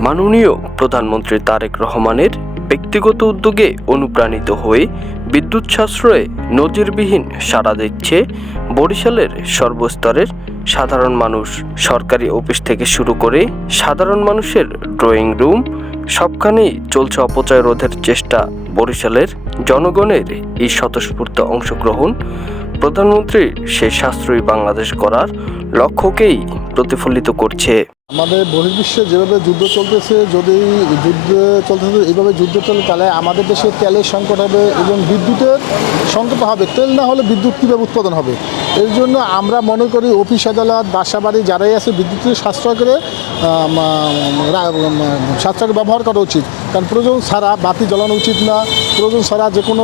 মাননীয় প্রধানমন্ত্রী তারেক রহমানের ব্যক্তিগত উদ্যোগে অনুপ্রাণিত হয়ে বিদ্যুৎ সাশ্রয়ে নজিরবিহীন সাড়া দিচ্ছে বরিশালের সর্বস্তরের সাধারণ মানুষ। সরকারি অফিস থেকে শুরু করে সাধারণ মানুষের ড্রয়িং রুম সবখানেই চলছে অপচয় রোধের চেষ্টা। বরিশালের জনগণের এই স্বতঃস্ফূর্ত অংশগ্রহণ প্রধানমন্ত্রীর সেই সাশ্রয়ী বাংলাদেশ গড়ার লক্ষ্যকেই প্রতিফলিত করছে। আমাদের বহির্বিশ্বে যেভাবে যুদ্ধ চলতেছে, যদি এইভাবে যুদ্ধ চলে তাহলে আমাদের দেশে তেলের সংকট হবে এবং বিদ্যুতের সংকট হবে। তেল না হলে বিদ্যুৎ কীভাবে উৎপাদন হবে? এর জন্য আমরা মনে করি অফিস আদালত বাসাবাড়ি যারাই আছে বিদ্যুতের সাশ্রয় করে ব্যবহার করা উচিত। কারণ প্রয়োজন ছাড়া বাতি জ্বালানো উচিত না, প্রয়োজন ছাড়া যে কোনো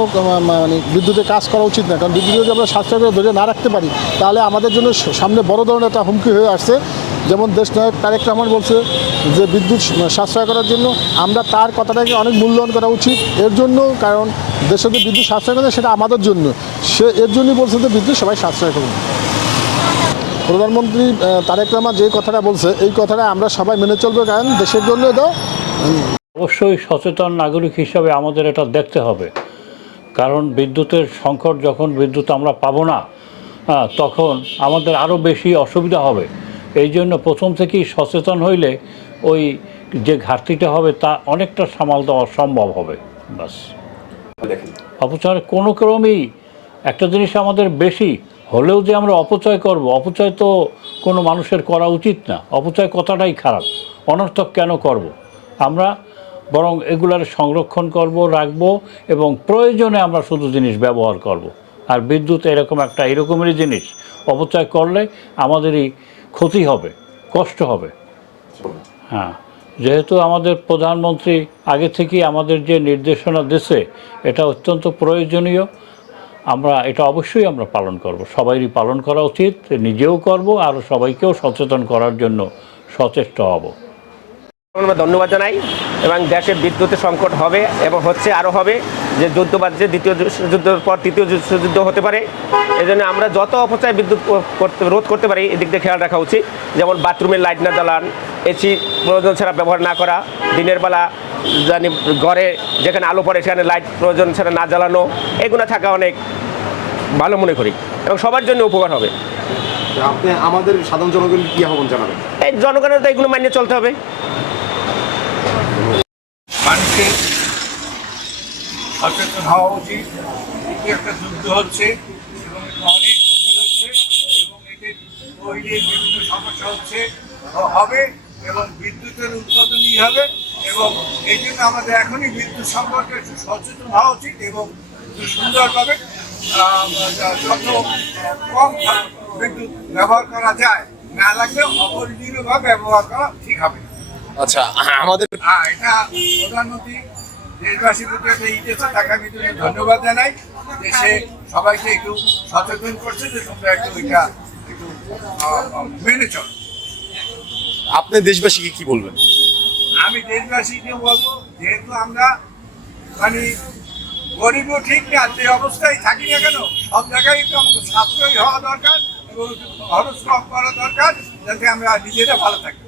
মানে বিদ্যুতের কাজ করা উচিত না। কারণ বিদ্যুৎ যদি আমরা সাশ্রয় করে ধরে না রাখতে পারি তাহলে আমাদের জন্য সামনে বড় ধরনের একটা হুমকি হয়ে আসছে। যেমন দেশ নায়ক তারেক রহমান বলছে যে বিদ্যুৎ সাশ্রয় করার জন্য আমরা তার কথাটাকে অনেক মূল্যায়ন করা উচিত। এর জন্য কারণ দেশে যে বিদ্যুৎ সাশ্রয় করে সেটা আমাদের জন্য, সে এর জন্যই বলছে যে বিদ্যুৎ সবাই সাশ্রয় করুন। প্রধানমন্ত্রী তারেক রহমান যে কথাটা বলছে এই কথাটা আমরা সবাই মেনে চলবো, কারণ দেশের জন্য এটা অবশ্যই সচেতন নাগরিক হিসাবে আমাদের এটা দেখতে হবে। কারণ বিদ্যুতের সংকট, যখন বিদ্যুৎ আমরা পাবো না তখন আমাদের আরও বেশি অসুবিধা হবে। এই জন্য প্রথম থেকেই সচেতন হইলে ওই যে ঘাটতিটা হবে তা অনেকটা সামাল দেওয়া সম্ভব হবে। বাস অপচয় কোনো ক্রমেই একটা জিনিস আমাদের বেশি হলেও যে আমরা অপচয় করব, অপচয় তো কোনো মানুষের করা উচিত না। অপচয় কথাটাই খারাপ, অনর্থক কেন করব? আমরা বরং এগুলার সংরক্ষণ করব, রাখবো এবং প্রয়োজনে আমরা শুধু জিনিস ব্যবহার করব। আর বিদ্যুৎ এরকমেরই জিনিস, অপচয় করলে আমাদেরই ক্ষতি হবে, কষ্ট হবে। হ্যাঁ, যেহেতু আমাদের প্রধানমন্ত্রী আগে থেকেই আমাদের যে নির্দেশনা দিয়েছে এটা অত্যন্ত প্রয়োজনীয়, আমরা এটা অবশ্যই আমরা পালন করব। সবাইরই পালন করা উচিত, নিজেও করব আর সবাইকেও সচেতন করার জন্য সচেষ্ট হব। ধন্যবাদ জানাই। এবং দেশে বিদ্যুতের সংকট হবে এবং হচ্ছে, আরও হবে। যে যুদ্ধ বাজছে, দ্বিতীয় যুদ্ধের পর তৃতীয় যুদ্ধ হতে পারে। এই জন্য আমরা যত অপচয় বিদ্যুৎ রোধ করতে পারি এদিক দিয়ে খেয়াল রাখা উচিত। যেমন বাথরুমের লাইট না জ্বালান, এসি প্রয়োজন ছাড়া ব্যবহার না করা, দিনের বেলা জানি ঘরে যেখানে আলো পড়ে সেখানে লাইট প্রয়োজন ছাড়া না জ্বালানো, এগুলো থাকা অনেক ভালো মনে করি এবং সবার জন্য উপকার হবে। আপনি আমাদের সাধারণ জনগণকে কী আহ্বান জানাবেন? এই জনগণের তো এগুলো মানিয়ে চলতে হবে। মানুষের সচেতন হওয়া উচিত। এটি একটা যুদ্ধ হচ্ছে এবং অনেক ক্ষতি হচ্ছে এবং এদের তৈরি বিভিন্ন সমস্যা হচ্ছে হবে এবং বিদ্যুতের উৎপাদনই হবে। এবং এই জন্য আমাদের এখনই বিদ্যুৎ সম্পর্কে একটু সচেতন হওয়া উচিত এবং সুন্দরভাবে যত কম বিদ্যুৎ ব্যবহার করা যায়, না লাগলে অপরিজনীয়ভাবে ব্যবহার করা ঠিক হবে। আচ্ছা, আমাদের এটা প্রধানমন্ত্রী দেশবাসীর প্রতি একটা ইতিহাস থাকা আমি ধন্যবাদ জানাই। দেশে সবাইকে একটু সচেতন করছে যে তোমরা একটু এটা একটু মেনে চলো। আপনি দেশবাসীকে কি বলবেন? আমি দেশবাসীকে বলবো, যেহেতু আমরা মানে গরিবও ঠিক না, যে অবস্থায় থাকি না কেন সব জায়গায় একটু আমাদের সাশ্রয়ী হওয়া দরকার এবং খরচ কম করা দরকার, যাতে আমরা নিজেরা ভালো থাকি।